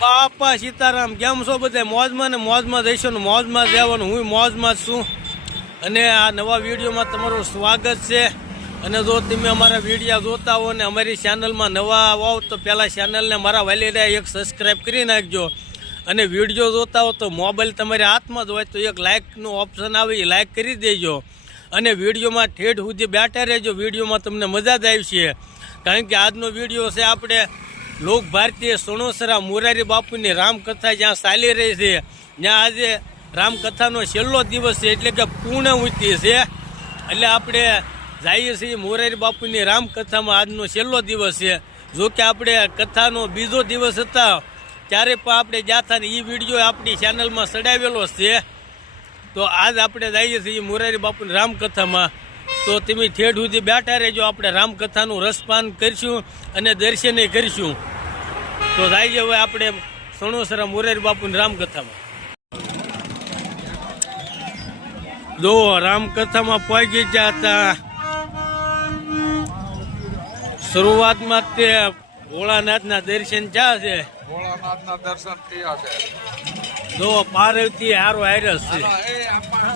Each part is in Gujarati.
બાપા સીતારામ, કેમ છો બધે? મોજમાં ને મોજમાં જઈશું ને મોજમાં જવાનું હું મોજમાં છું. અને આ નવા વિડીયોમાં તમારું સ્વાગત છે. અને જો તમે અમારા વિડીયા જોતા હો ને અમારી ચેનલમાં નવા આવો તો પહેલાં ચેનલને મારા વાલીને એક સબસ્ક્રાઈબ કરી નાખજો. અને વીડિયો જોતા હો તો મોબાઈલ તમારી હાથમાં જ હોય તો એક લાઇકનું ઓપ્શન આવે એ લાઇક કરી દેજો. અને વિડીયોમાં ઠેઠ સુધી બેઠા રહેજો. વિડીયોમાં તમને મજા જ આવશે. કારણ કે આજનો વીડિયો છે આપણે લોક ભારતીય સણોસરા મોરારી બાપુની રામકથા જ્યાં ચાલી રહી છે જ્યાં આજે રામકથાનો છેલ્લો દિવસ છે એટલે કે પૂર્ણવૃત્તિ છે. એટલે આપણે જઈએ છીએ મોરારી બાપુની રામકથામાં આજનો છેલ્લો દિવસ છે. જો કે આપણે કથાનો બીજો દિવસ હતા, ત્યારે પણ આપણે હતા ને એ વીડિયો આપણી ચેનલમાં ચડાવેલો છે. તો આજ આપણે જઈએ છીએ મોરારી બાપુની રામકથામાં. તો તમે ઠેઠ સુધી બેઠા રહેજો. આપણે રામકથાનું રસપાન કરીશું અને દર્શને કરીશું. તો જઈએ હવે આપણે સણોસરા મોરારી બાપુની રામકથામાં. જો રામકથામાં પહોંચી ગયા હતા. શરૂઆતમાં તે ભોળાનાથના દર્શન થયા છે. ભોળાનાથના દર્શન થયા છે. જો પાર્વતી હારો હારસ છે હા, એ આપણા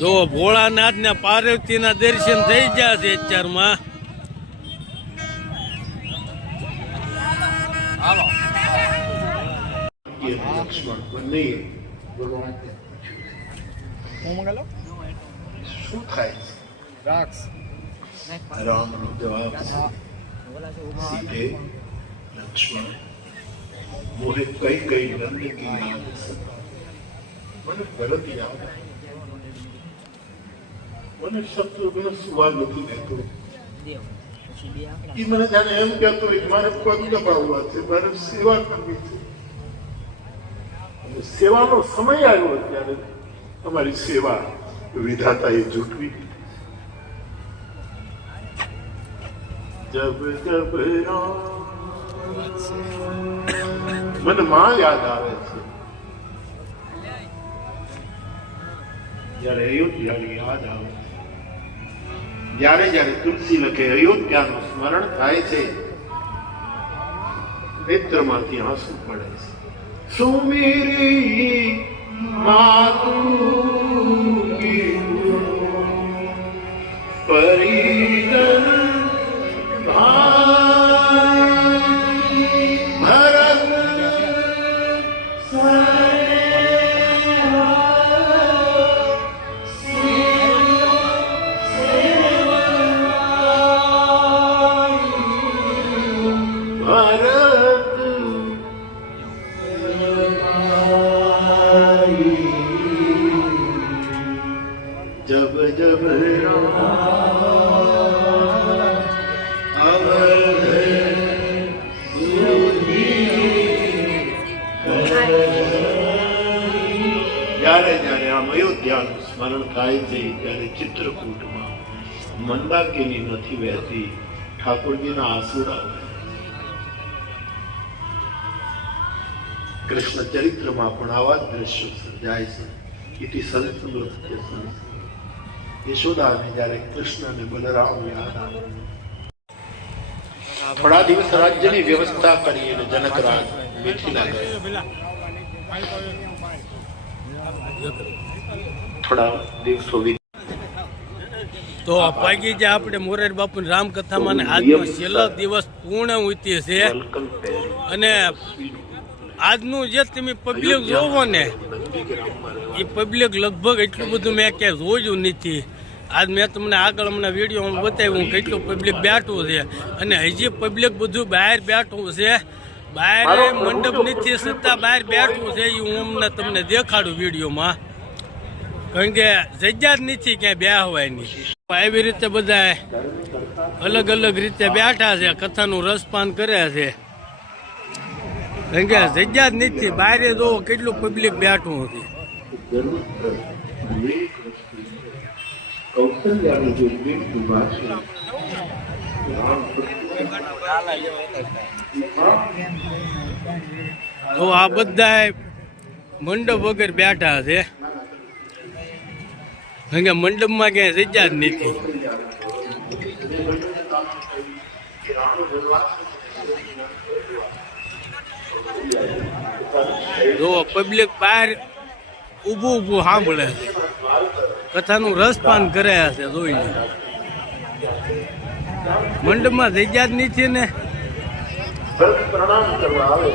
જો ભોળાનાથ ને પાર્વતી ના દર્શન થઈ ગયા છે અત્યારમાં કે લક્ષ્મણ મોહે કઈ કઈ ગંદકી યાદ. મને ભરત યાદ. મને શત્રુઘ્ન સુવા નથી દેતો મને જાણે એમ કહેતો કે મારે પગ દબાવવા છે, મારે સેવા કરવી છે. સેવાનો સમય આવ્યો ત્યારે અમારી સેવા વિધાતા એ જૂટવી જબ જબ મને માં યાદ આવે છે. જયારે અયોધ્યાની યાદ આવે. જ્યારે જ્યારે તુલસી લખે, અયોધ્યાનું સ્મરણ થાય છે, નેત્રમાંથી આંસુ પડે છે. સુમેરી માતુ ત્યારે ચિત્રકૂટમાં. મંદાકિની નથી વહેતી ઠાકોરજીના આંસુડા. કૃષ્ણ ચરિત્રમાં પણ આવા જ દ્રશ્યો સર્જાય છે. ઇતિ સંત નૃત્ય યશોદાને જ્યારે કૃષ્ણ બલરામ યાદ આવે. થોડા દિવસ રાજ્યની વ્યવસ્થા કરી અને જનકરાજ મિથિલા ગયા થોડા દિવસો તો પાગી જે આપણે મોરારી બાપુની રામકથામાં આજનો છેલ્લો દિવસ પૂર્ણવૃત્તિ છે. વલ્કલ પહેરી અને આજનું જે તમે પબ્લિક જોવો ને એ પબ્લિક લગભગ એટલું બધું મેં ક્યાંય જોયું નથી. આજ મેં તમને આગળ હમણાં વિડીયોમાં બતાવ્યું કેટલું પબ્લિક બેઠું છે. અને હજી પબ્લિક બધું બહાર બેઠું છે. બહાર મંડપ નથી છતાં બહાર બેઠું છે એ હું અમને તમને દેખાડું વિડીયોમાં. કારણ કે જગ્યા જ નથી ક્યાંય બેહવાની. એવી રીતે બધા અલગ અલગ રીતે બેઠા છે, કથાનું રસપાન કર્યા છે. જગ્યા જગ્યા જ નથી બહાર જો કેટલું પબ્લિક બેઠું હતી તો આ બધા મંડપ વગર બેઠા છે. કારણ કે મંડપમાં ક્યાંય જગ્યા જ નથી. જો પબ્લિક બહાર ઊભું ઊભું સાંભળે છે. કથાનું રસપાન કર્યા છે જોઈ મંડપમાં જગ્યા જ નથી ને. પ્રણામ કરવા આવે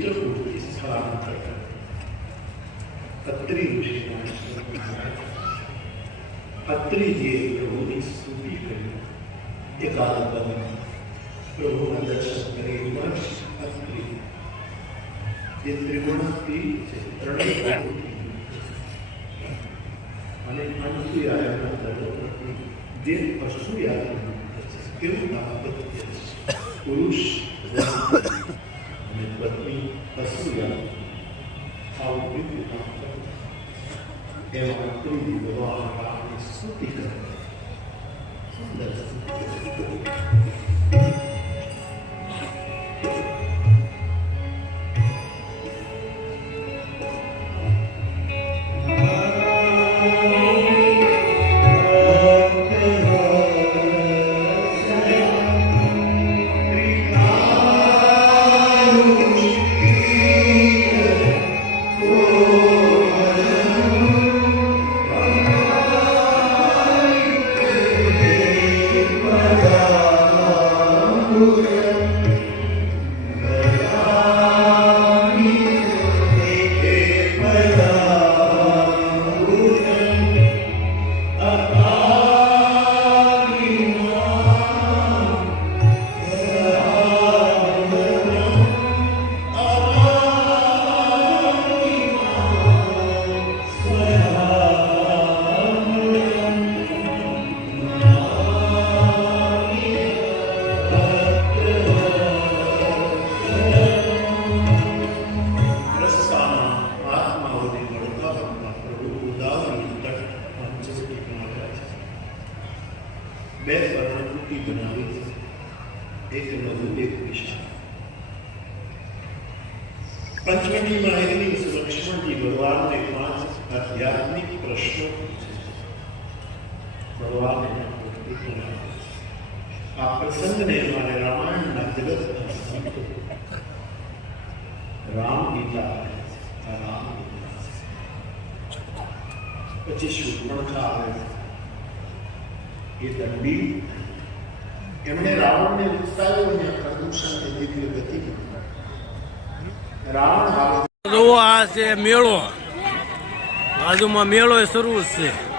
સ્થળાંતર અત્રિ ઋષિના આશ્રમ મહારાજ અત્રિજીએ પ્રભુની સ્તુતિ કરી એકાદ બની પ્રભુના દર્શન કરી વર્ષ અત્રિ જે ત્રિગુણાતીત છે ત્રણેય અને અનસૂયાના તત્વથી જે પશુ યાત્રા કેવું દાંપત્ય છે પુરુષ અને પત્ની પશુ યાત્રા આવું દિવ્ય દાંપત્ય એમાં ત્રિજી ભગવાન રામની સ્તુતિ કરે સુંદર સ્તુતિ. રસ્તામાં છે એક મધુ એક વિશાળ પંચવટીમાં એની લક્ષ્મણજી ભગવાનને પાંચ આધ્યાત્મિક પ્રશ્નો પૂછે છે ભગવાન એના પ્રત્યુત્તર આપે છે. આ પ્રસંગને મારે રામાયણના જગતના સંતો રામ ગીતા એમણે રાવણને ઉત્સાવ્યો અને પ્રદૂષણની દિવ્ય ગતિ રાવણ આ છે મેળો બાજુમાં મેળો એ શરૂ છે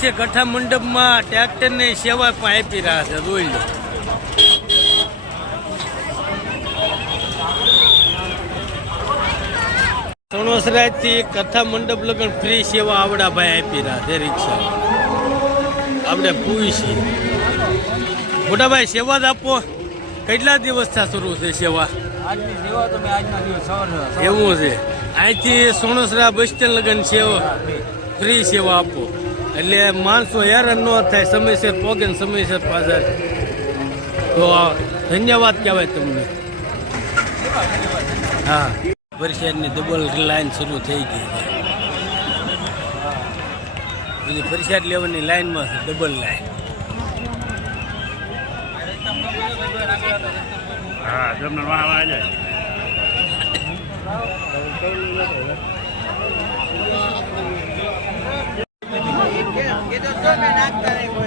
છે કથા મંડપમાં ટ્રેક્ટરની સેવા પણ આપી રહ્યા છે જોઈ લો. સણોસરાથી કથા મંડપ લગન ફ્રી સેવા આવડા ભાઈ આપી રહ્યા છે રિક્ષા આપણે પૂછીએ. મોટા ભાઈ સેવા જ આપો. કેટલા દિવસથી શરૂ છે સેવા? દિવસ એવું છે. અહીંથી સોણસરા બસ સ્ટેન્ડ લગન સેવા ફ્રી સેવા આપો. એટલે માણસો હેરાન ન થાય સમયસર પોગે સમયસર પાછળ. તો ધન્યવાદ કહેવાય તમને. હા. પરિષદની ડબલ લાઈન શરૂ થઈ ગઈ છે. બધી પરિષદ લેવાની લાઈનમાં છે ડબલ લાઈન હા તમને વાહ વાહ જાય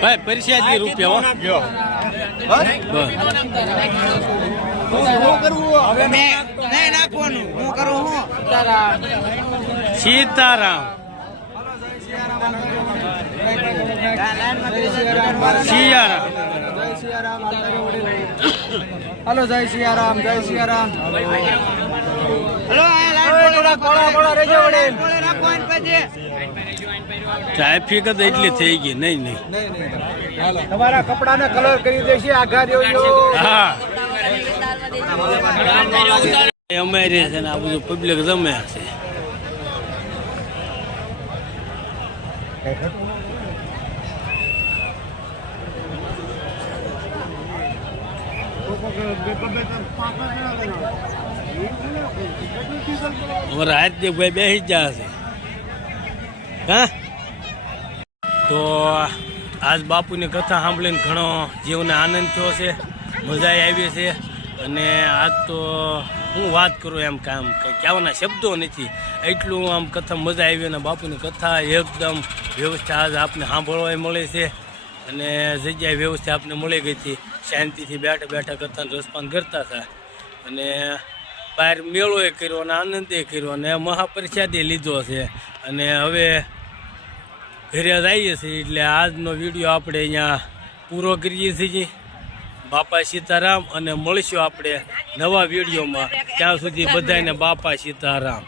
ભાઈ પરિષદ રૂપિયા હો બસ. હવે મેં નહીં નાખવાનું હું. કરું સીતારામ. સિયારામ. હલો જય સિયારામ જય સિયારામ. હલો કોળા કોળા રેજો વડે ટ્રાફિક જ એટલી થઈ ગઈ. નહીં નહીં. તમારા કપડાને કલર કરી દેશે આઘા હા. અમારે છે ને આ બધું પબ્લિક જમે છે. અમારા હાર્દિક ભાઈ બેસી જ જશે. હા? તો આજ બાપુની કથા સાંભળીને ઘણો જીવને આનંદ થયો છે, મજા આવી છે અને આજ તો હું વાત કરું એમ કામ કંઈ કહેવાના શબ્દો નથી. એટલું આમ કથા મજા આવી અને બાપુની કથા એકદમ વ્યવસ્થા આજ આપને સાંભળવા મળે છે અને જગ્યાએ વ્યવસ્થા આપને મળી ગઈ હતી. શાંતિથી બેઠા બેઠા કથાને રસપાન કરતા હતા. અને બહાર મેળોએ કર્યો અને આનંદે કર્યો અને મહાપરિષાદે લીધો છે. અને હવે ઘરે જઈએ છીએ એટલે આજનો વીડિયો આપણે અહીંયા પૂરો કરીએ છીએ બાપા સીતારામ અને મળશું આપણે નવા વિડીયોમાં. ત્યાં સુધી બધાને બાપા સીતારામ.